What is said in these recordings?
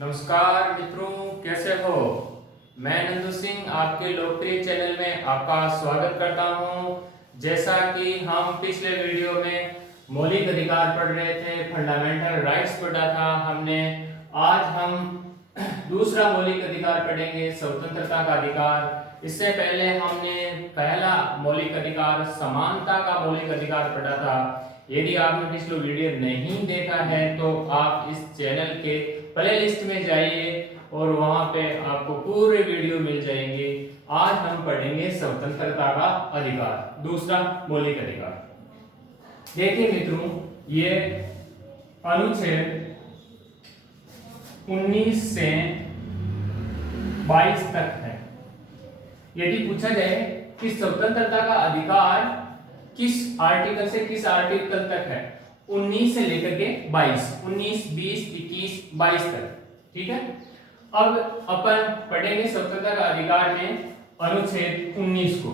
नमस्कार मित्रों, कैसे हो। मैं नंदू सिंह आपके लोकप्रिय चैनल में आपका स्वागत करता हूं। जैसा कि हम पिछले वीडियो में मौलिक अधिकार पढ़ रहे थे, फंडामेंटल राइट्स पढ़ा था हमने। आज हम दूसरा मौलिक अधिकार पढ़ेंगे, स्वतंत्रता का अधिकार। इससे पहले हमने पहला मौलिक अधिकार, समानता का मौलिक अधिकार पढ़ा था। यदि आपने पिछले वीडियो नहीं देखा है तो आप इस चैनल के प्लेलिस्ट में जाइए और वहां पे आपको पूरे वीडियो मिल जाएंगे। आज हम पढ़ेंगे स्वतंत्रता का अधिकार, दूसरा मौलिक अधिकार। देखिए मित्रों, ये अनुच्छेद 19 से 22 तक है। यदि पूछा जाए कि स्वतंत्रता का अधिकार किस आर्टिकल से किस आर्टिकल तक है, 19 से लेकर के 22, 19, 20, 21, 22 तक, ठीक है। अब अपन पढ़ेंगे स्वतंत्रता का अधिकार में अनुच्छेद 19 को।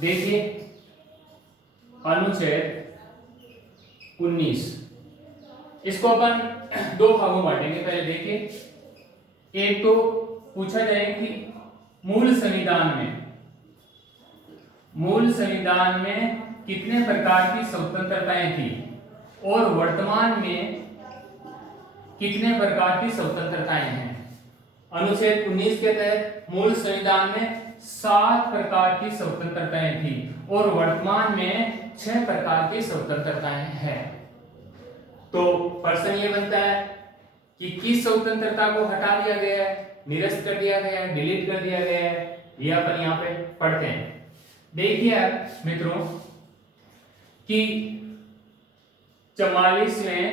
देखिए अनुच्छेद 19, इसको अपन दो भागों में बांटेंगे। पहले देखिए, एक तो पूछा जाए कि मूल संविधान में कितने प्रकार की स्वतंत्रताएं थी और वर्तमान में कितने प्रकार की स्वतंत्रताएं हैं। अनुच्छेद 19 के तहत मूल संविधान में 7 प्रकार की स्वतंत्रताएं थी और वर्तमान में 6 प्रकार की स्वतंत्रताएं हैं। तो प्रश्न ये बनता है कि किस स्वतंत्रता को हटा दिया गया है, निरस्त कर दिया गया है, डिलीट कर दिया गया है, ये अपन यहाँ पे पढ़ते हैं। देखिए मित्रों कि 44वें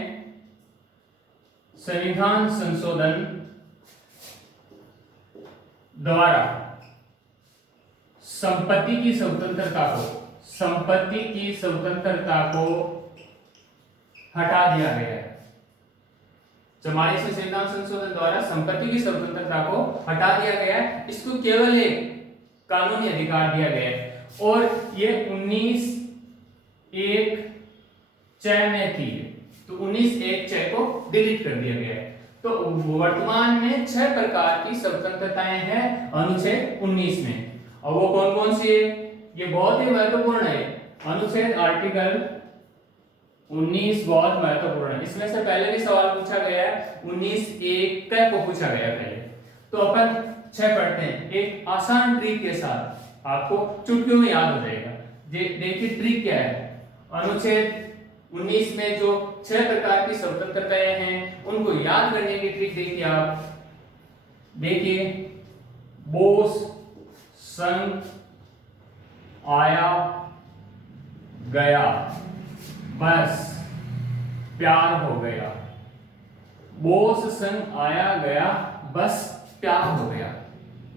संविधान संशोधन द्वारा संपत्ति की स्वतंत्रता को हटा दिया गया है। 44वें संविधान संशोधन द्वारा संपत्ति की स्वतंत्रता को हटा दिया गया है। इसको केवल एक कानूनी अधिकार दिया गया है और ये 19(1)(6) में थी, तो 19(1)(6) को डिलीट कर दिया गया है। तो वर्तमान में 6 प्रकार की स्वतंत्रताएं हैं अनुच्छेद 19 में। और वो कौन कौन सी है, ये बहुत ही महत्वपूर्ण है। अनुच्छेद आर्टिकल 19 बहुत महत्वपूर्ण है। इसमें से पहले भी सवाल पूछा गया है, 19(1) को पूछा गया पहले। तो अपन 6 पढ़ते हैं एक आसान ट्रिक के साथ, आपको चुटकियों में याद हो जाएगा। देखिए ट्रिक क्या है। अनुच्छेद 19 में जो 6 प्रकार की स्वतंत्रताएं हैं उनको याद करने की ट्रिक देखिए आप। देखिए, बोस संघ आया गया बस प्यार हो गया। बोस संघ आया गया बस प्यार हो गया।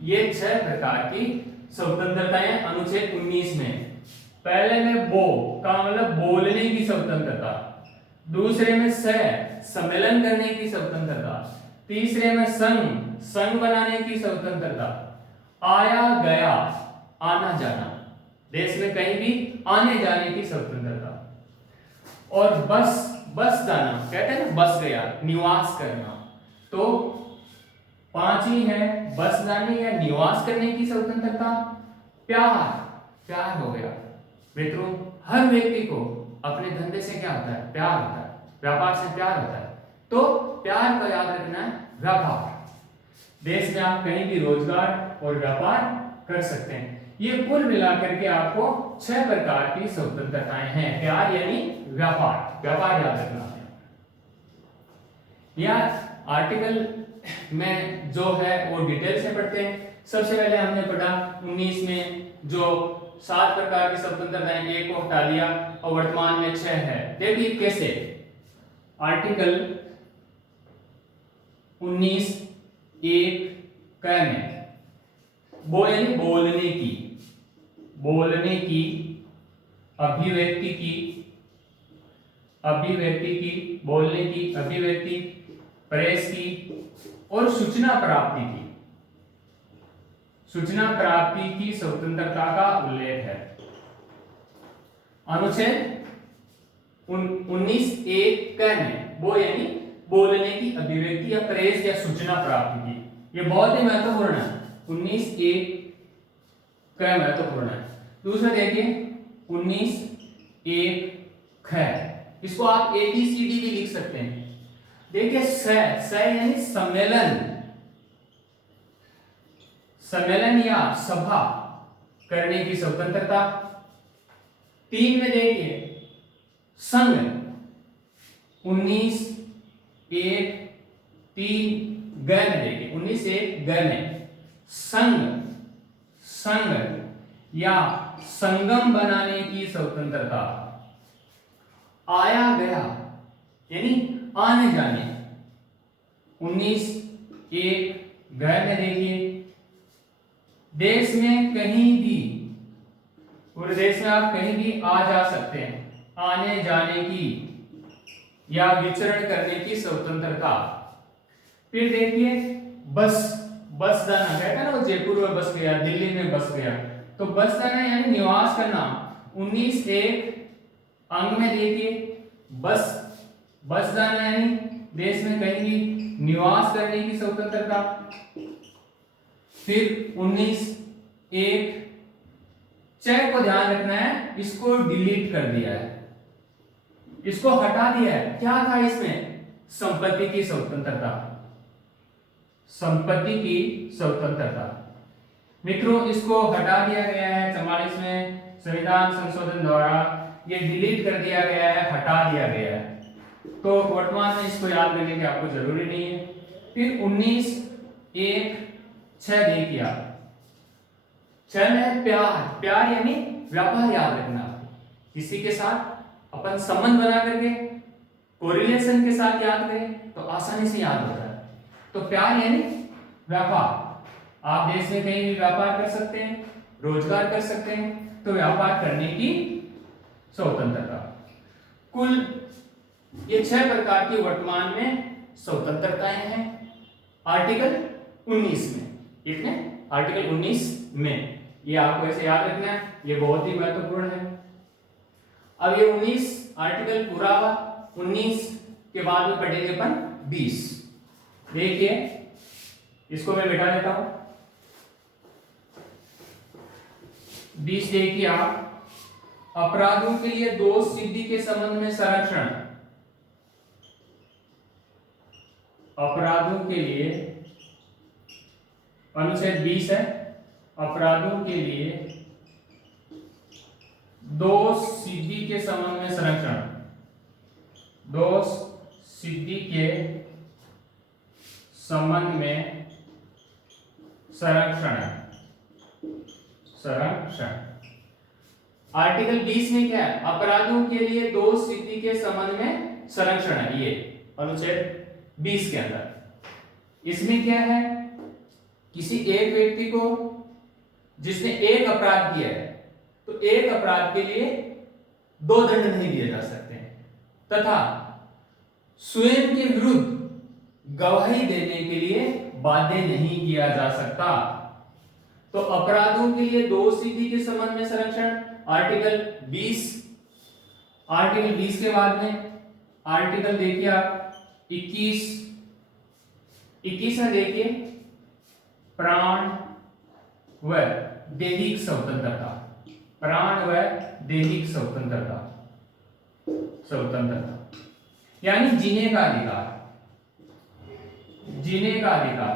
ये 6 प्रकार की स्वतंत्रताएं अनुच्छेद 19 में। पहले में बो का मतलब बोलने की स्वतंत्रता, दूसरे में सम्मेलन करने की स्वतंत्रता, तीसरे में संघ बनाने की स्वतंत्रता, आया गया आना जाना, देश में कहीं भी आने जाने की स्वतंत्रता, और बस जाना, कहते हैं ना बस गया, निवास करना। तो 5 ही है, बस जाने या निवास करने की स्वतंत्रता। प्यार हो गया। मित्रों, हर व्यक्ति को अपने धंधे से क्या होता है, प्यार होता है, व्यापार से प्यार होता है। तो प्यार को याद रखना है, व्यापार। देश में आप कहीं भी रोजगार और व्यापार कर सकते हैं। ये कुल मिलाकर के आपको 6 प्रकार की स्वतंत्रताएं हैं। प्यार यानी व्यापार याद रखना है। यह आर्टिकल में जो है वो डिटेल से पढ़ते हैं। सबसे पहले हमने पढ़ा 19 में जो 7 प्रकार की स्वतंत्रताएं, 1 को हटा दिया और वर्तमान में 6 है। देखिए कैसे। आर्टिकल 19(1)(क) में बो यानी बोलने की, अभिव्यक्ति की, बोलने की, अभिव्यक्ति, प्रेस की और सूचना प्राप्ति की स्वतंत्रता का उल्लेख है। अनुच्छेद 19(1)(क) में वो यानी बोलने की अभिव्यक्ति या प्रेस या सूचना प्राप्ति की। ये बहुत ही महत्वपूर्ण है, 19 एक का महत्वपूर्ण है। दूसरा देखिए 19 एक ख, इसको आप ABCD भी लिख सकते हैं। देखिए स यानी सम्मेलन, सम्मेलन या सभा करने की स्वतंत्रता। 3 में देखिए संघ, 19 एक 3 ग में देखिए 19 एक ग में संघ, संघ या संगम बनाने की स्वतंत्रता। आया गया यानी आने जाने, 19 एक ग में देखिए देश में कहीं भी, पूरे देश में आप कहीं भी आ जा सकते हैं, आने जाने की या विचरण करने की स्वतंत्रता। फिर देखिए बस, बस जाना, कहता है ना वो जयपुर में बस गया, दिल्ली में बस गया, तो बस जाना यानी निवास करना। 19 एक अंग में देखिए बस, बस जाना यानी देश में कहीं भी निवास करने की स्वतंत्रता। फिर 19 एक च को ध्यान रखना है, इसको डिलीट कर दिया है, इसको हटा दिया है। क्या था इसमें? संपत्ति की स्वतंत्रता, संपत्ति की स्वतंत्रता। मित्रों इसको हटा दिया गया है 44वें संविधान संशोधन द्वारा, ये डिलीट कर दिया गया है, हटा दिया गया है, तो वर्तमान में इसको याद करने की आपको जरूरी नहीं है। फिर 19 एक 6 देखिए आप, 6 में है प्यार, प्यार यानी व्यापार याद रखना, किसी के साथ अपन संबंध बना करके कोरिलेशन के साथ याद करें तो आसानी से याद होता है। तो प्यार यानी व्यापार, आप देश में कहीं भी व्यापार कर सकते हैं, रोजगार कर सकते हैं, तो व्यापार करने की स्वतंत्रता। कुल ये 6 प्रकार की वर्तमान में स्वतंत्रताएं हैं आर्टिकल 19 में, ठीक है, आर्टिकल 19 में, ये आपको ऐसे याद रखना है, ये बहुत ही महत्वपूर्ण है। अब ये 19 आर्टिकल पूरा हुआ, 19 के बाद में पढ़ेंगे अपन 20। देखिए इसको मैं मिटा देता हूं। 20 देखिए आप, अपराधों के लिए दोष सिद्धि के संबंध में संरक्षण, अपराधों के लिए अनुच्छेद 20 है, अपराधों के लिए दोष सिद्धि के संबंध में संरक्षण, दोष सिद्धि के संबंध में संरक्षण, संरक्षण। आर्टिकल 20 में क्या है? अपराधों के लिए दोष सिद्धि के संबंध में संरक्षण है, ये अनुच्छेद 20 के अंदर। इसमें क्या है? किसी एक व्यक्ति को जिसने एक अपराध किया है, तो एक अपराध के लिए 2 दंड नहीं दिए जा सकते, तथा स्वयं के विरुद्ध गवाही देने के लिए बाध्य नहीं किया जा सकता। तो अपराधों के लिए दोष सिद्धि के संबंध में संरक्षण आर्टिकल 20। आर्टिकल 20 के बाद में आर्टिकल देखिए आप 21 में देखिए प्राण व दैहिक स्वतंत्रता, प्राण व दैहिक स्वतंत्रता, स्वतंत्रता यानी जीने का अधिकार, जीने का अधिकार,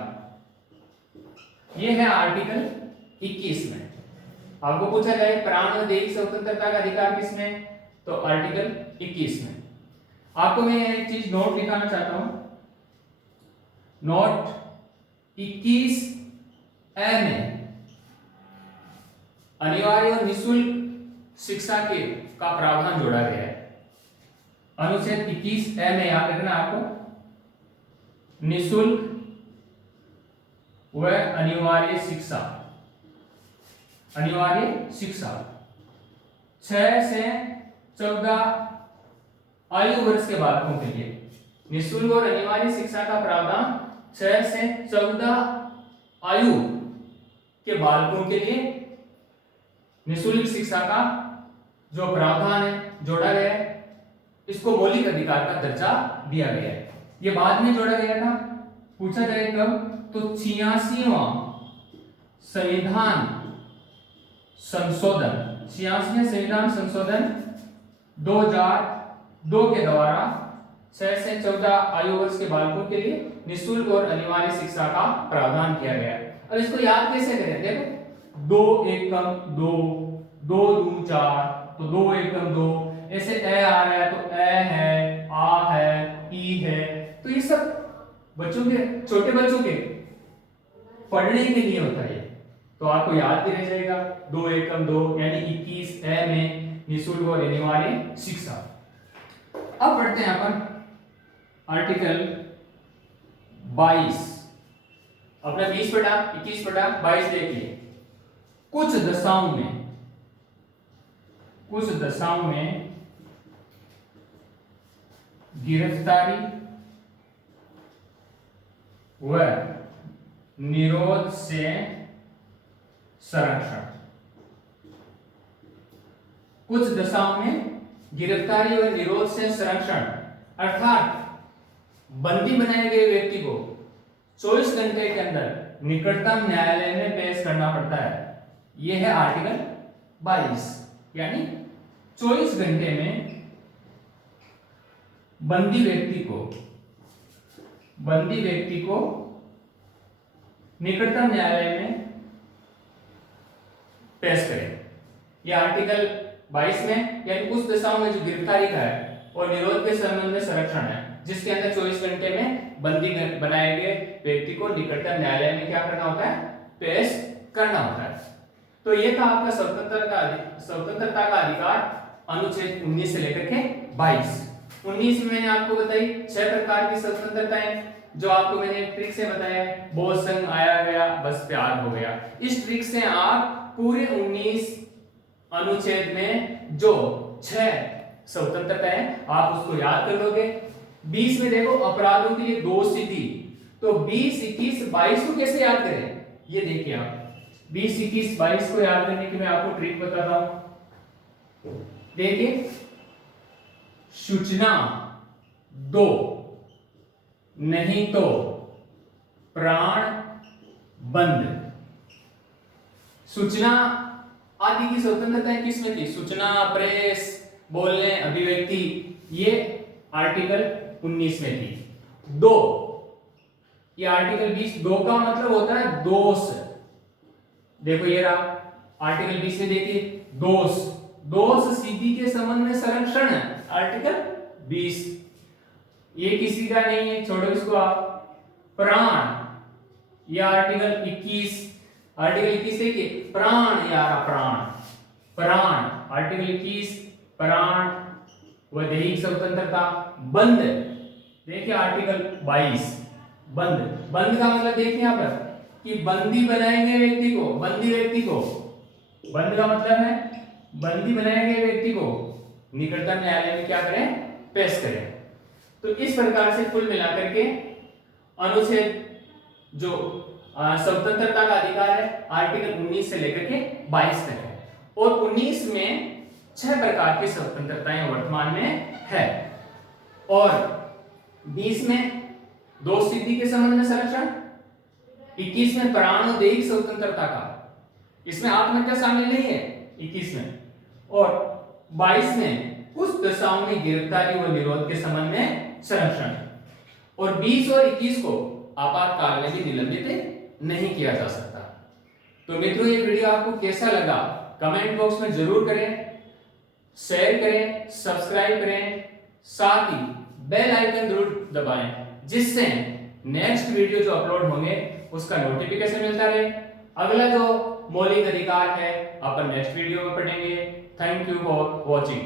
यह है आर्टिकल 21 में। आपको पूछा जाए प्राण और दैहिक स्वतंत्रता का अधिकार किसमें, तो आर्टिकल 21 में। आपको मैं एक चीज नोट दिखाना चाहता हूं, नोट 21 ए में अनिवार्य और निःशुल्क शिक्षा के का प्रावधान जोड़ा गया है। अनुच्छेद 21 ए में याद रखना आपको, निःशुल्क व अनिवार्य शिक्षा, अनिवार्य शिक्षा 6 से 14 आयु वर्ष के बालकों के लिए, निःशुल्क और अनिवार्य शिक्षा का प्रावधान 6 से 14 आयु के बालकों के लिए निःशुल्क शिक्षा का जो प्रावधान है जोड़ा गया है, इसको मौलिक अधिकार का दर्जा दिया गया है। ये बाद में जोड़ा गया था, पूछा जाए कब, तो 86वां संविधान संशोधन, 86वें संविधान संशोधन 2002 के द्वारा 6 से 14 आयु वर्ष के बालकों के लिए निःशुल्क और अनिवार्य शिक्षा का प्रावधान किया गया। अब इसको याद कैसे करें, देखो 2 एकम 2, 2 दूनी 4, तो 2 एकम 2, ऐसे ए आ रहा है तो ए है, आ है, ई है, तो ये सब बच्चों के, छोटे बच्चों के पढ़ने के लिए होता है, तो आपको याद भी रह जाएगा। 2 एकम 2 यानी 21 ए में निःशुल्क और अनिवार्य शिक्षा। अब पढ़ते हैं अपन आर्टिकल 22, अपना 20/21/22 देखिए। कुछ दशाओं में गिरफ्तारी व निरोध से संरक्षण, कुछ दशाओं में गिरफ्तारी व निरोध से संरक्षण, अर्थात बंदी बनाए गए व्यक्ति को 24 घंटे के अंदर निकटतम न्यायालय में पेश करना पड़ता है। यह है आर्टिकल 22, यानी 24 घंटे में बंदी व्यक्ति को निकटतम न्यायालय में पेश करें। यह आर्टिकल 22 में, यानी कुछ दशाओं में जो गिरफ्तारी का है और निरोध के संबंध में संरक्षण है, जिसके अंदर 24 घंटे में बंदी बनाए गए व्यक्ति को निकटतम न्यायालय में क्या करना होता है, पेश करना होता है। तो ये था आपका स्वतंत्रता का अधिकार अनुच्छेद 19 से लेकर के 22। 19 में मैंने आपको बताई 6 प्रकार की स्वतंत्रताएं, जो आपको मैंने ट्रिक से बताया, बहुत संग आया गया बस प्यार हो गया। इस ट्रिक से आप पूरे 19 अनुच्छेद में जो 6 स्वतंत्रता है आप उसको याद कर लोगे। 20 में देखो अपराधों के लिए 2 स्थिति, तो 20, 21, 22 को कैसे याद करें, ये देखिए आप 20, 21, 22 को याद करने की मैं आपको ट्रिक बताता हूं। देखिए, सूचना 2, नहीं तो प्राण बंद। सूचना आदि की स्वतंत्रता किसमें थी, सूचना, प्रेस, बोलने, अभिव्यक्ति, ये आर्टिकल 19 में थी। 2, ये आर्टिकल 20, 2 का मतलब होता है दोष। देखो ये रहा आर्टिकल 20 में, देखिए दोष सिद्धि के संबंध में संरक्षण है, आर्टिकल 20। ये किसी का नहीं है, छोड़ो इसको आप। प्राण, ये आर्टिकल 21, आर्टिकल 21 देखिए, प्राण यारा प्राण, आर्टिकल 21 प्राण व दैहिक स्वतंत्रता। बंद, देखिए आर्टिकल 22 बंद का मतलब देखिए यहां पर कि बंदी बनाए गए व्यक्ति को, बंद का मतलब है बंदी बनाए गए व्यक्ति को निकटतम न्यायालय में क्या करें, पेश करें। तो इस प्रकार से कुल मिलाकर के अनुच्छेद जो स्वतंत्रता का अधिकार है आर्टिकल 19 से लेकर के 22 तक है, और 19 में 6 प्रकार की स्वतंत्रताएं वर्तमान में है, और 20 में 2 स्थिति के संबंध में संरक्षण, 21 में प्राण और दैहिक स्वतंत्रता का, इसमें आत्महत्या शामिल नहीं है 21 में, और 22 में कुछ दशाओं में गिरफ्तारी व निरोध के संबंध में संरक्षण, और 20 और 21 को आपातकाल में भी निलंबित नहीं किया जा सकता। तो मित्रों, ये वीडियो आपको कैसा लगा कमेंट बॉक्स में जरूर करें, शेयर करें, सब्सक्राइब करें, साथ ही बेल आइकन जरूर दबाएं, जिससे नेक्स्ट वीडियो जो अपलोड होंगे उसका नोटिफिकेशन मिलता रहे। अगला जो मौलिक अधिकार है अपन नेक्स्ट वीडियो में पढ़ेंगे। Thank you for watching.